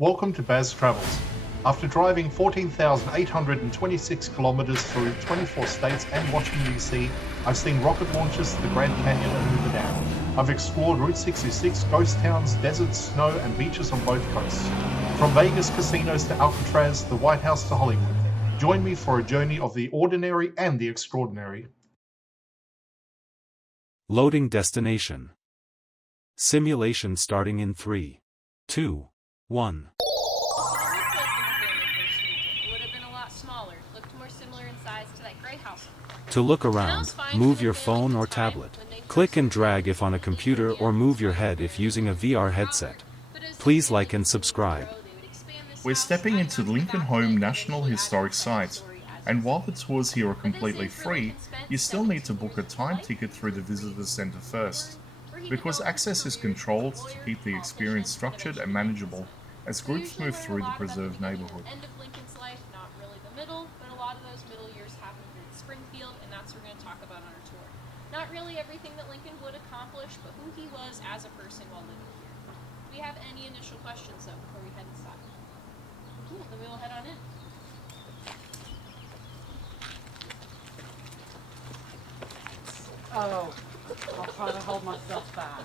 Welcome to Baz Travels. After driving 14,826 kilometers through 24 states and Washington, D.C., I've seen rocket launches to the Grand Canyon and Hoover Dam. I've explored Route 66, ghost towns, deserts, snow, and beaches on both coasts. From Vegas casinos to Alcatraz, the White House to Hollywood. Join me for a journey of the ordinary and the extraordinary. Loading destination. Simulation starting in 3, 2, 1. To look around, move your phone or tablet. Click and drag if on a computer or move your head if using a VR headset. Please like and subscribe. We're stepping into Lincoln Home National Historic Site, and while the tours here are completely free, you still need to book a time ticket through the Visitor Center first, because access is controlled to keep the experience structured and manageable as groups move through the preserved neighborhood. End of Lincoln's life, not really the middle, but a lot of those middle years happened in Springfield, and that's what we're going to talk about on our tour. Not really everything that Lincoln would accomplish, but who he was as a person while living here. Do we have any initial questions, though, before we head inside? Cool, then we will head on in. Oh, I'll try to hold myself back.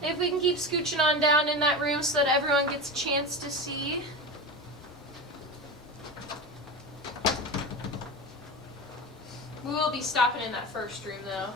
If we can keep scooching on down in that room so that everyone gets a chance to see. We will be stopping in that first room, though.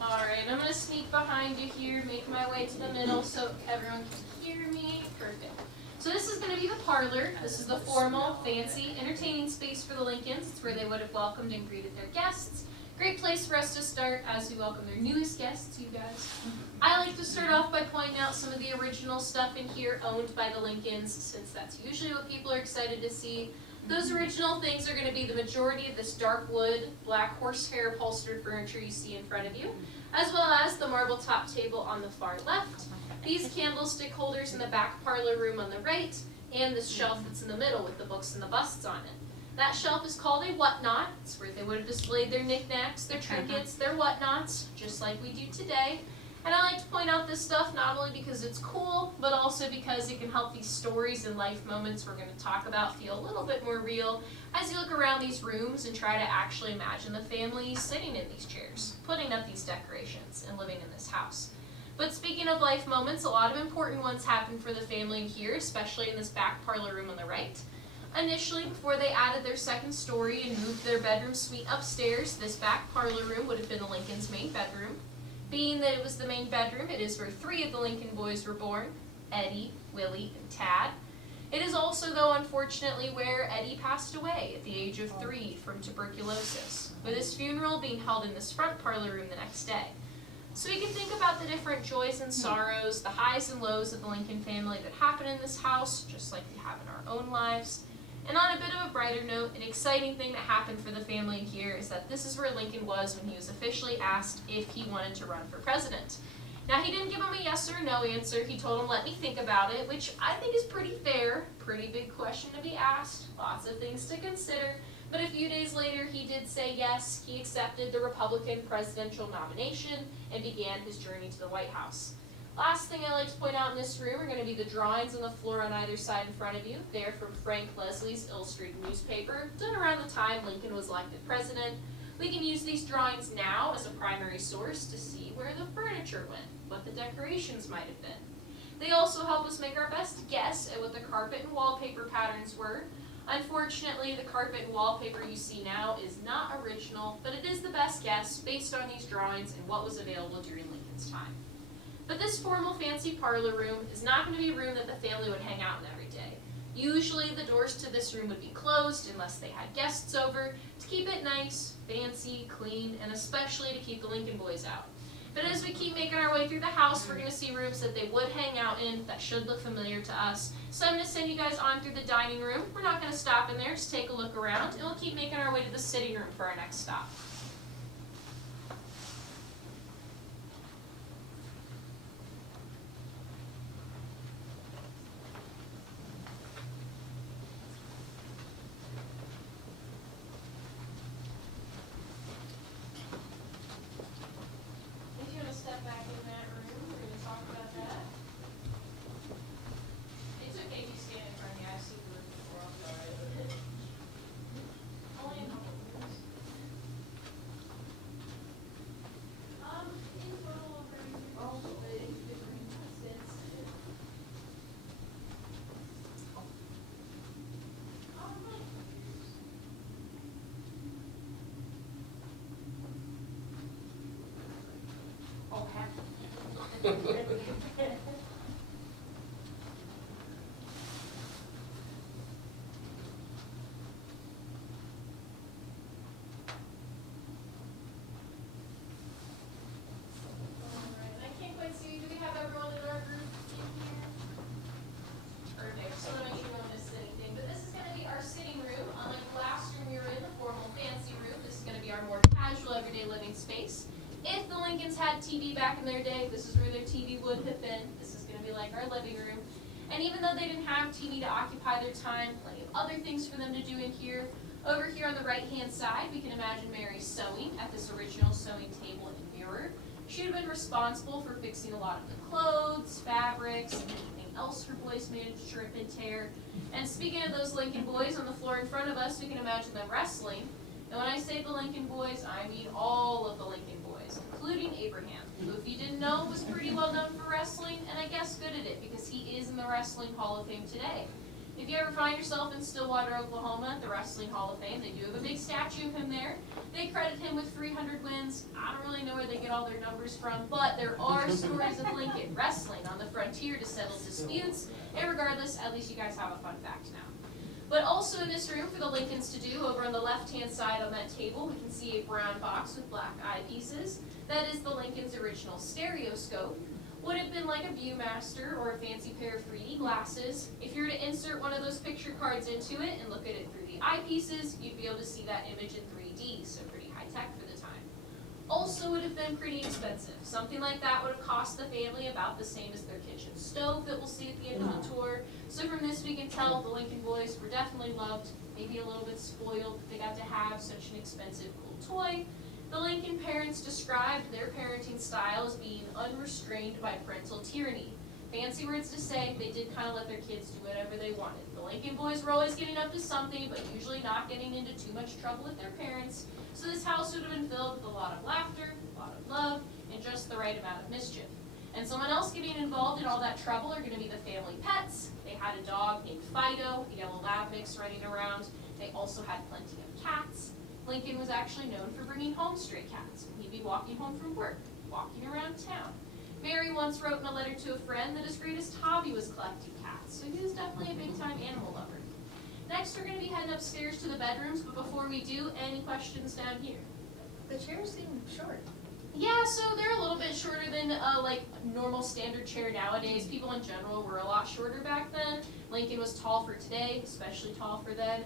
Alright, I'm going to sneak behind you here, make my way to the middle so everyone can hear me. Perfect. So this is going to be the parlor. This is the formal, fancy, entertaining space for the Lincolns. It's where they would have welcomed and greeted their guests. Great place for us to start as we welcome their newest guests, you guys. I like to start off by pointing out some of the original stuff in here owned by the Lincolns, since that's usually what people are excited to see. Those original things are going to be the majority of this dark wood, black horsehair upholstered furniture you see in front of you, as well as the marble top table on the far left, these candlestick holders in the back parlor room on the right, and this shelf that's in the middle with the books and the busts on it. That shelf is called a whatnot. It's where they would have displayed their knickknacks, their trinkets, their whatnots, just like we do today. And I like to point out this stuff not only because it's cool, but also because it can help these stories and life moments we're going to talk about feel a little bit more real as you look around these rooms and try to actually imagine the family sitting in these chairs, putting up these decorations, and living in this house. But speaking of life moments, a lot of important ones happen for the family here, especially in this back parlor room on the right. Initially, before they added their second story and moved their bedroom suite upstairs, this back parlor room would have been the Lincolns' main bedroom. Being that it was the main bedroom, it is where 3 of the Lincoln boys were born, Eddie, Willie, and Tad. It is also, though, unfortunately, where Eddie passed away at the age of 3 from tuberculosis, with his funeral being held in this front parlor room the next day. So we can think about the different joys and sorrows, the highs and lows of the Lincoln family that happen in this house, just like we have in our own lives. And on a bit of a brighter note, an exciting thing that happened for the family here is that this is where Lincoln was when he was officially asked if he wanted to run for president. Now, he didn't give him a yes or no answer. He told him, let me think about it, which I think is pretty fair. Pretty big question to be asked. Lots of things to consider. But a few days later, he did say yes. He accepted the Republican presidential nomination and began his journey to the White House. Last thing I like to point out in this room are going to be the drawings on the floor on either side in front of you. They're from Frank Leslie's illustrated newspaper, done around the time Lincoln was elected president. We can use these drawings now as a primary source to see where the furniture went, what the decorations might have been. They also help us make our best guess at what the carpet and wallpaper patterns were. Unfortunately, the carpet and wallpaper you see now is not original, but it is the best guess based on these drawings and what was available during Lincoln's time. But this formal fancy parlor room is not going to be a room that the family would hang out in every day. Usually the doors to this room would be closed unless they had guests over to keep it nice, fancy, clean, and especially to keep the Lincoln boys out. But as we keep making our way through the house, we're going to see rooms that they would hang out in that should look familiar to us. So I'm going to send you guys on through the dining room. We're not going to stop in there, just take a look around, and we'll keep making our way to the sitting room for our next stop. Space. If the Lincolns had TV back in their day, this is where their TV would have been. This is going to be like our living room. And even though they didn't have TV to occupy their time, plenty of other things for them to do in here. Over here on the right-hand side, we can imagine Mary sewing at this original sewing table and mirror. She would have been responsible for fixing a lot of the clothes, fabrics, and anything else her boys managed to rip and tear. And speaking of those Lincoln boys on the floor in front of us, we can imagine them wrestling. And when I say the Lincoln boys, I mean all of the Lincoln boys, including Abraham, who, if you didn't know, was pretty well known for wrestling, and I guess good at it because he is in the Wrestling Hall of Fame today. If you ever find yourself in Stillwater, Oklahoma, at the Wrestling Hall of Fame, they do have a big statue of him there. They credit him with 300 wins. I don't really know where they get all their numbers from, but there are stories of Lincoln wrestling on the frontier to settle disputes, and regardless, at least you guys have a fun fact now. But also in this room for the Lincolns to do, over on the left-hand side on that table, we can see a brown box with black eyepieces. That is the Lincoln's original stereoscope. Would have been like a Viewmaster or a fancy pair of 3D glasses. If you were to insert one of those picture cards into it and look at it through the eyepieces, you'd be able to see that image in 3D, so pretty high-tech for the time. Also would have been pretty expensive. Something like that would have cost the family about the same as their kitchen stove that we'll see at the end of the tour. So from this we can tell the Lincoln boys were definitely loved, maybe a little bit spoiled that they got to have such an expensive, cool toy. The Lincoln parents described their parenting style as being unrestrained by parental tyranny. Fancy words to say, they did kind of let their kids do whatever they wanted. The Lincoln boys were always getting up to something, but usually not getting into too much trouble with their parents. So this house would have been filled with a lot of laughter, a lot of love, and just the right amount of mischief. And someone else getting involved in all that trouble are going to be the family pets. They had a dog named Fido, a yellow lab mix running around. They also had plenty of cats. Lincoln was actually known for bringing home stray cats. He'd be walking home from work, walking around town. Mary once wrote in a letter to a friend that his greatest hobby was collecting cats, so he was definitely a big-time animal lover. Next, we're going to be heading upstairs to the bedrooms, but before we do, any questions down here? The chairs seem short. Yeah, so they're a little bit shorter than like normal standard chair nowadays. People in general were a lot shorter back then. Lincoln was tall for today, especially tall for then.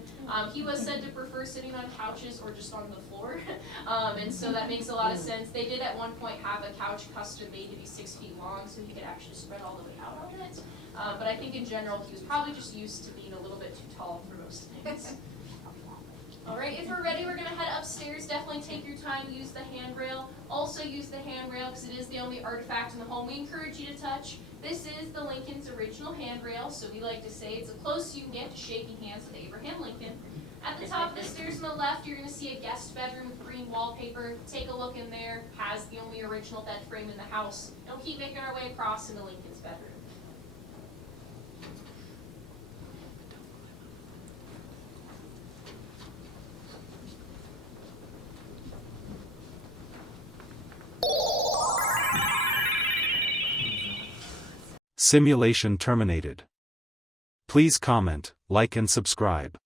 He was said to prefer sitting on couches or just on the floor, and so that makes a lot of sense. They did at one point have a couch custom made to be 6 feet long, so he could actually spread all the way out on it. But I think in general he was probably just used to being a little bit too tall for most things. Alright, if we're ready, we're going to head upstairs. Definitely take your time to use the handrail. Also use the handrail because it is the only artifact in the home we encourage you to touch. This is the Lincoln's original handrail, so we like to say it's as close as you can get to shaking hands with Abraham Lincoln. At the top of the stairs on the left, you're going to see a guest bedroom with green wallpaper. Take a look in there. Has the only original bed frame in the house. And we'll keep making our way across into Lincoln's bedroom. Simulation terminated. Please comment, like and subscribe.